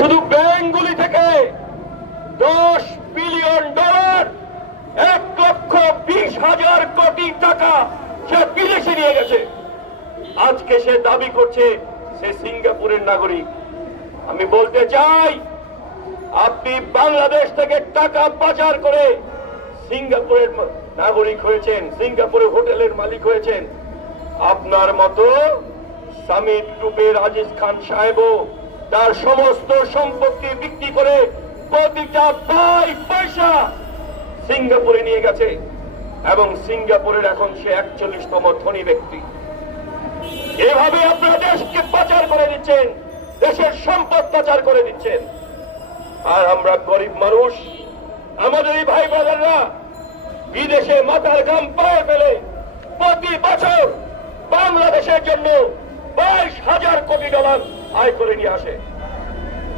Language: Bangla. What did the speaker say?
শুধু ব্যাংকগুলি থেকে 10 বিলিয়ন ডলার 1,20,000 কোটি টাকা সে বিদেশে নিয়ে গেছে। আজকে সে দাবি করছে সে সিঙ্গাপুরের নাগরিক। আমি বলতে চাই, আপনি বাংলাদেশ থেকে টাকা পাচার করে সিঙ্গাপুরের নাগরিক হয়েছেন, সিঙ্গাপুরে হোটেলের মালিক হয়েছেন। আপনার মতো সামিট গ্রুপের আজিজ খান সাহেবও তার সমস্ত সম্পত্তি বিক্রি করে প্রতিটা পয়সা সিঙ্গাপুরে নিয়ে গেছে এবং সিঙ্গাপুরের এখন সে 41তম ধনী ব্যক্তি। এভাবে আপনারা দেশকে পাচার করে দিচ্ছেন, দেশের সম্পদ পাচার করে দিচ্ছেন। আর আমরা গরিব মানুষ, আমাদের এই ভাই ব্রাদাররা বিদেশে মাথার ঘাম পায়ে ফেলে প্রতি বছর বাংলাদেশের জন্য 22,000 কোটি ডলার আয় করে নিয়ে আসে।